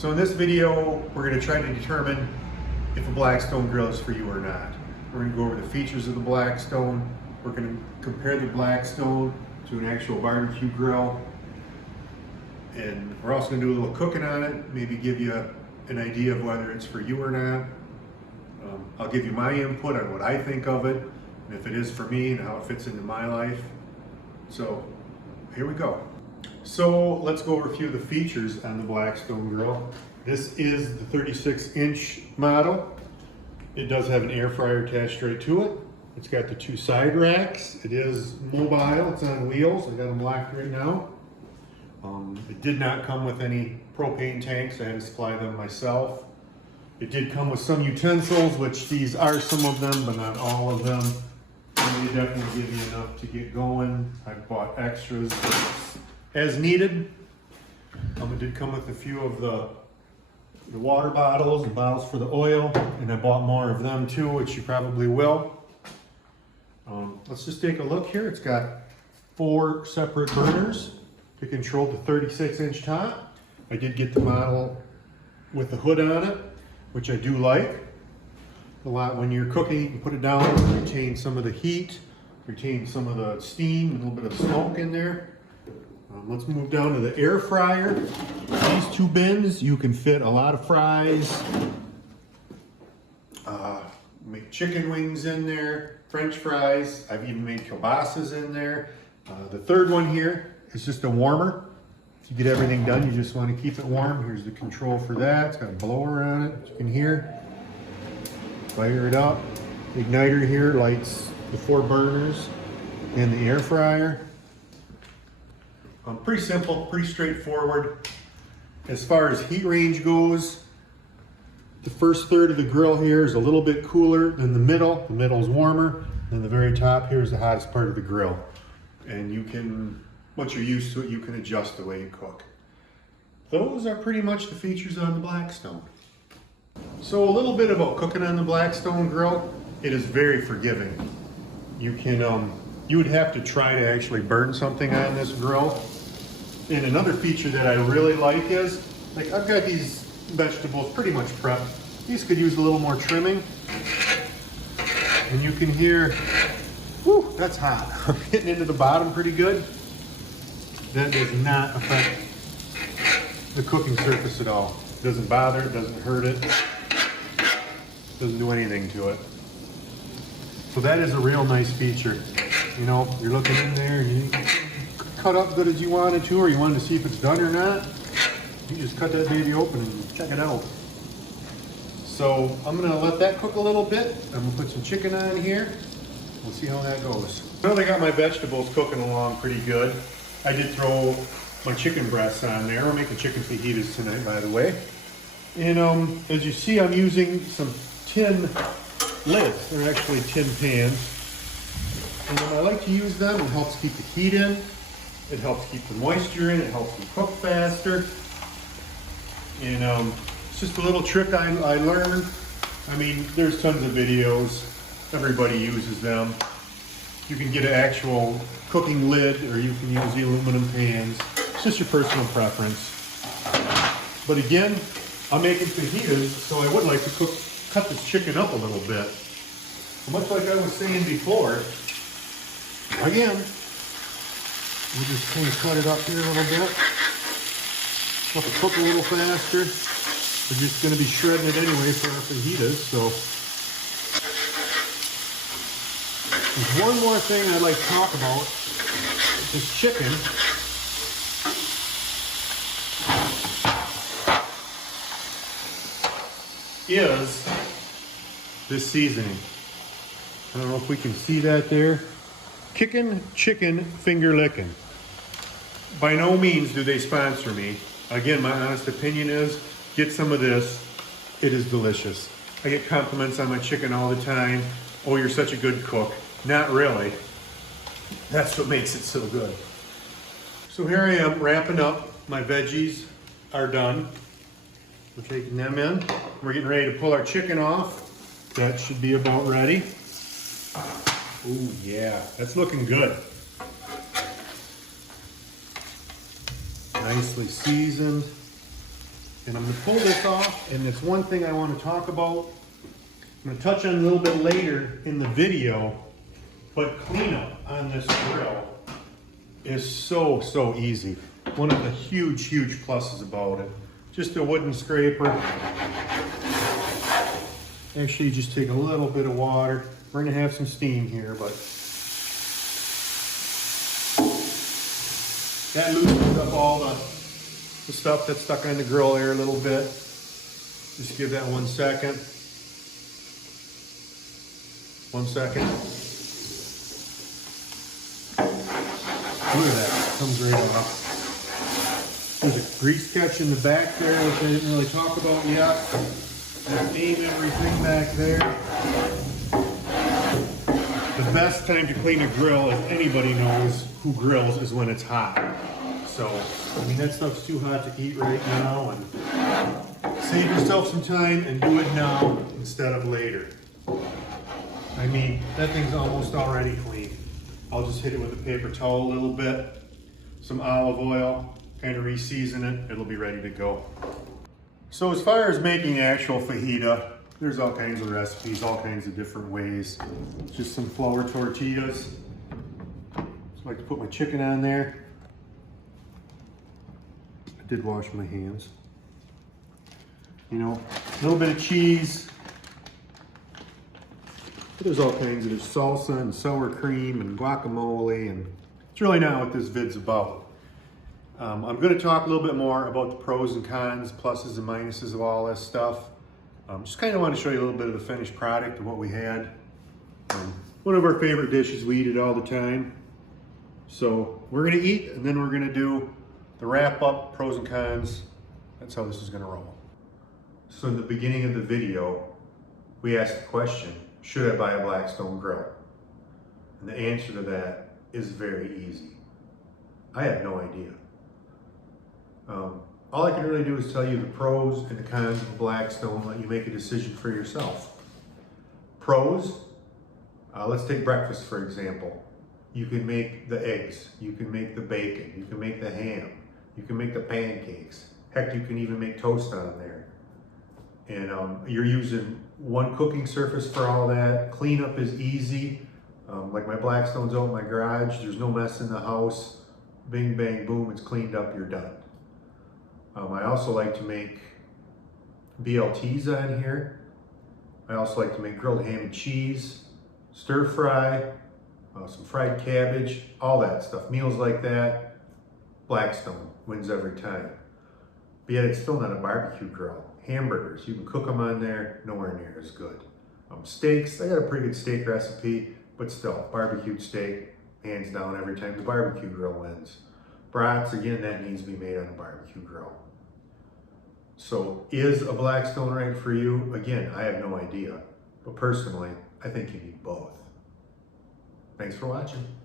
So in this video, we're going to try to determine if a Blackstone grill is for you or not. We're going to go over the features of the Blackstone. We're going to compare the Blackstone to an actual barbecue grill. And we're also going to do a little cooking on it, maybe give you an idea of whether it's for you or not. I'll give you my input on what I think of it, and if it is for me and how it fits into my life. So here we go. So let's go over a few of the features on the Blackstone grill. This is the 36-inch model. It does have an air fryer attached right to it. It's got the two side racks. It is mobile, it's on wheels. I got them locked right now. It did not come with any propane tanks. I had to supply them myself. It did come with some utensils, which these are some of them, but not all of them. And they definitely give you enough to get going. I bought extras as needed. It did come with a few of the water bottles and bottles for the oil, and I bought more of them too, which you probably will. Let's just take a look here. It's got 4 separate burners to control the 36-inch top. I did get the model with the hood on it, which I do like a lot. When you're cooking, you can put it down, retain some of the heat, retain some of the steam, a little bit of smoke in there. Let's move down to the air fryer. These 2 bins, you can fit a lot of fries, make chicken wings in there, French fries. I've even made kielbasa's in there. The third one here is just a warmer. If you get everything done, you just want to keep it warm. Here's the control for that. It's got a blower on it, you can hear. Fire it up. Igniter here lights the 4 burners and the air fryer. Pretty simple, pretty straightforward. As far as heat range goes, the first third of the grill here is a little bit cooler than the middle. The middle is warmer, and the very top here is the hottest part of the grill. And you can, once you're used to it, you can adjust the way you cook. Those are pretty much the features on the Blackstone. So a little bit about cooking on the Blackstone grill. It is very forgiving. You can, you would have to try to actually burn something on this grill. And another feature that I really like is, like, I've got these vegetables pretty much prepped. These could use a little more trimming. And you can hear, whew, that's hot. I'm hitting into the bottom pretty good. That does not affect the cooking surface at all. It doesn't bother it, doesn't hurt it, doesn't do anything to it. So that is a real nice feature. You know, you're looking in there and you cut up good as you wanted to, or you wanted to see if it's done or not. You just cut that baby open and check it out. So I'm gonna let that cook a little bit. I'm gonna put some chicken on here. We'll see how that goes. Well, I got my vegetables cooking along pretty good. I did throw my chicken breasts on there. We're making chicken fajitas tonight, by the way. And as you see, I'm using some tin lids. They're actually tin pans. And when I like to use them, it helps keep the heat in. It helps keep the moisture in. It helps them cook faster. And it's just a little trick I learned. I mean, there's tons of videos. Everybody uses them. You can get an actual cooking lid, or you can use the aluminum pans. It's just your personal preference. But again, I'm making fajitas, so I would like to cut this chicken up a little bit. Much like I was saying before, again, we'll just kind of cut it up here a little bit. Let it cook a little faster. We're just going to be shredding it anyway for our fajitas, so. There's one more thing I'd like to talk about. This chicken. Is this seasoning. I don't know if we can see that there. Kickin' Chicken Finger Lickin'. By no means do they sponsor me. Again, my honest opinion is, get some of this. It is delicious. I get compliments on my chicken all the time. Oh, you're such a good cook. Not really. That's what makes it so good. So here I am wrapping up. My veggies are done. We're taking them in. We're getting ready to pull our chicken off. That should be about ready. Oh yeah, that's looking good. Nicely seasoned. And I'm gonna pull this off, and it's one thing I want to talk about. I'm gonna touch on a little bit later in the video, but cleanup on this grill is so easy. One of the huge pluses about it. Just a wooden scraper. Actually, you just take a little bit of water. We're gonna have some steam here, but that loosens up all the stuff that's stuck on the grill there a little bit. Just give that 1 second. 1 second. Look at that, it comes right off. There's a grease catch in the back there, which I didn't really talk about yet. Just aim everything back there. The best time to clean a grill, as anybody knows who grills, is when it's hot. So, I mean, that stuff's too hot to eat right now, and save yourself some time and do it now instead of later. I mean, that thing's almost already clean. I'll just hit it with a paper towel a little bit, some olive oil, kind of re-season it, it'll be ready to go. So as far as making actual fajita, there's all kinds of recipes, all kinds of different ways. Just some flour tortillas. So I like to put my chicken on there. I did wash my hands. You know, a little bit of cheese. But there's all kinds of salsa and sour cream and guacamole, and it's really not what this vid's about. I'm going to talk a little bit more about the pros and cons, pluses and minuses of all this stuff. Just kind of want to show you a little bit of the finished product of what we had. One of our favorite dishes, we eat it all the time. So we're going to eat, and then we're going to do the wrap up, pros and cons. That's how this is going to roll. So in the beginning of the video, we asked the question, should I buy a Blackstone grill? And the answer to that is very easy. I have no idea. All I can really do is tell you the pros and the cons of Blackstone, let you make a decision for yourself. Pros, let's take breakfast for example. You can make the eggs, you can make the bacon, you can make the ham, you can make the pancakes. Heck, you can even make toast on there. And you're using one cooking surface for all that. Cleanup is easy. Like my Blackstone's out in my garage, there's no mess in the house. Bing, bang, boom, it's cleaned up, you're done. I also like to make BLTs on here. I also like to make grilled ham and cheese, stir fry, some fried cabbage, all that stuff. Meals like that, Blackstone wins every time. But yet it's still not a barbecue grill. Hamburgers, you can cook them on there, nowhere near as good. Steaks, I got a pretty good steak recipe, but still, barbecued steak, hands down every time the barbecue grill wins. Brats, again, that needs to be made on a barbecue grill. So is a Blackstone right for you? Again, I have no idea. But personally, I think you need both. Thanks for watching.